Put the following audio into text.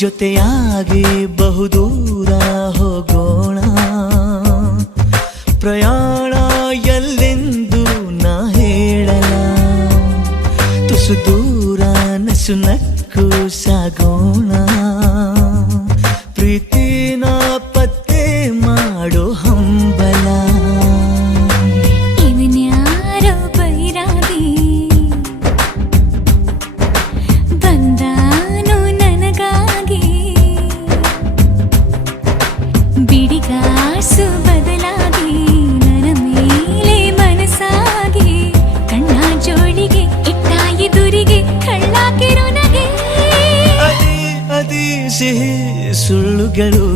ಜೊತೆಯಾಗಿ ಬಹುದೂರ ಹೋಗೋಣ, ಪ್ರಯಾಣ ಎಲ್ಲೆಂದು ನಾ ಹೇಳಲ, ತುಸು ದೂರ ನಸು ನಕ್ಕು ಸಾಗೋಣ, ಪ್ರೀತಿನ ಪತ್ತೆ ಮಾಡೋ ಹಂಬಲ. ಇವನ್ಯಾರೋ ಬೈರಾಗಿ ಬಂದಾನು ನನಗಾಗಿ, ಬಿಡಿಗಾಸು ಬದಲಾಗಿ ನನ್ನ ಮೇಲೆ ಮನಸ್ಸಾಗಿ, ಕಣ್ಣ ಜೋಳಿಗೆ ಇಟ್ಟ ಎದುರಿಗೆ ಕಳ್ಳಾಕಿರೋ ನಗೆ, ಅದಿ ಸಿಹಿ ಸುಳ್ಳುಗಳು